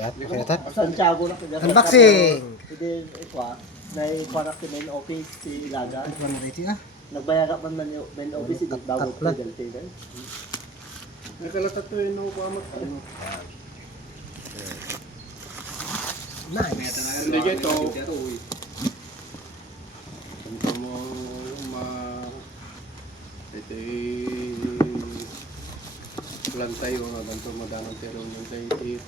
Yan, makita. Santiago na kaya. Unboxing! Hindi, ikwa. Na-ikonak si main office si Ilaga. Ito na rito ah. Nagbayaga man man yung main office, hindi bago Tatla. legal table. Nakalatat to yung nakuha mo. Nice. Hindi dito. Punta mo ito plantay o nga ganito madanang terong ng tayo.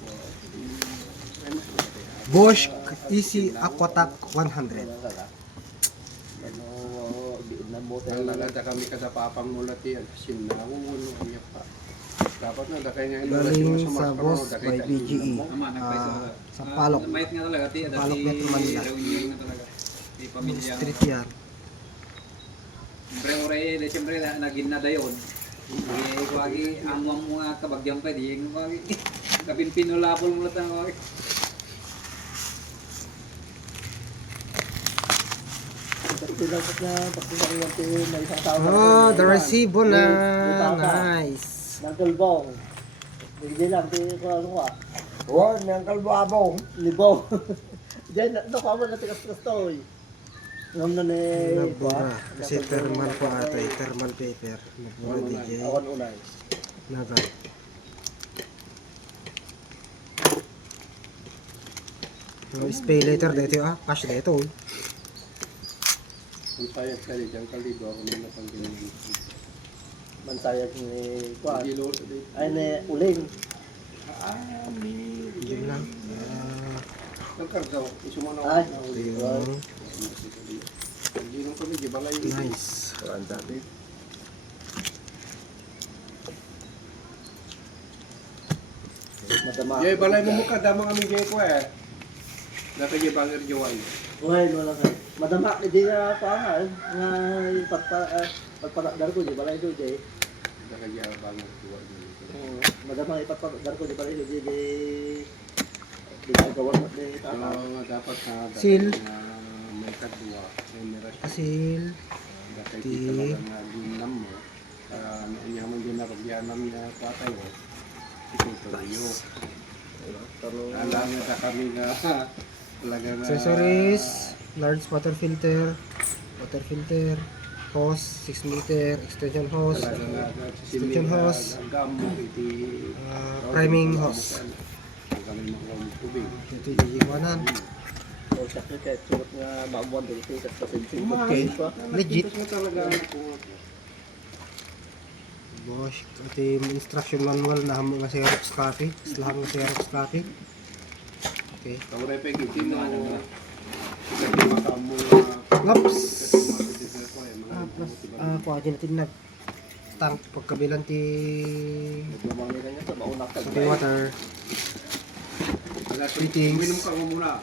Bosch Easy Aquatac 100. Ang lalada kami kada papang mulat yan. Sinawon mo niya pa. Dapat na dakay nga Galing sa Boss by BGE. Sa Palok. Mayat nga talaga, Palok Metro Manila. nga talaga. Di pamilya. Street yan. Siyempre, naging na dayon. Di kuwagi, amwang mga kabagyang pa, di yung kuwagi. Kapinpinulapol mo lang kuwagi. Dapat na pagkakang yung may isang tao. Oh, the resibo na. Nice. Ng tulbong. Hindi lang, hindi ko ano ka. Oh, nang kalbabong. Libong. Diyan, ito ka mo na tigas-tigas to eh. Ngam na ni... Nabura. Kasi thermal po ata eh. Thermal paper. Nabura DJ. Awan unay. Naga. Spay later dito ah. Cash dito. Kung sayag ka rin dyan kaligo ako muna pang ginagin. Mansayag ni... Kuan. Gilo sa dito. Ay, ni Uling. Yun lang. Nagkargaw. Iso mo na Ay, ako. Yung Hindi nung kami, di balay. nice. Ang dati. madama. Yay, balay mo mukha damang aming gay ko eh. Dati yung bangir jaway. Uy, wala ka. Madama, hindi niya pa nga. Nga, pagparadar ko, di balay do, di. Dati yung bangir jaway. Madama, ipagparadar ko, di balay do, di. Di ka gawa mo, di. So, dapat na Seal. may kadwa. May meras. Asil. Dati kita lang na ginam mo. Niya mo din na rugyanam niya patay mo. Itutuloy. Alam na kami na talagang Accessories. Large water filter. Hose. 6 meter. Extension hose. Extension hose. Priming hose. Kami mga tubig. Ito yung iwanan. O, sakit kahit suot nga maamuan din ito. Kasi pasensin ko. Okay. Legit. Ito talaga ako. Bosch. Ito yung instruction manual na hamo nga sa Xerox copy. Laham nga sa Xerox copy. Okay. Tawag rin pa yung itim na kasi makamu Laps. Kuha dyan natin na tank pagkabilan ti Lumang nila niya sa maunak ka. sa water. Greetings. Uminom ka mo muna.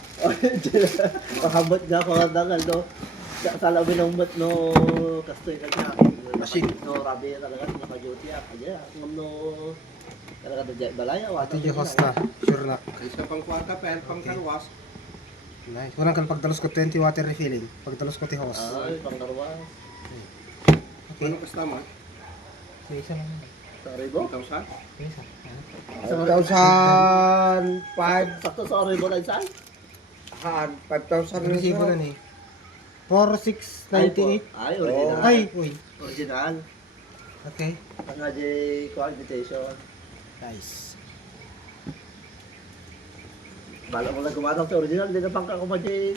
Pahabot nga ko ang dangal, no? Sala binumot no kastoy ka niya. Asin. No, rabi talaga naka-duty ako. Kaya, ngam no talaga na dyan balaya. Ito yung host na. Sure na. Isa pang kwarta pa, pang karwas. Nice. Walang kan pagdalos ko 20 water refilling. Pagdalos ko ti host. Ay, pangkarwa. Okay. Ano kasama? May isa lang. Sorry, bo. 1,000? May isa. 5,005. Sakto sa oray mo na insay? 5,000 Resibo na ni. 4698. Ay, original. Ay, uy. Original. Okay. Ang nga di ko invitation. Nice. Bala mo lang gumatang sa original. Hindi na pang kakumadji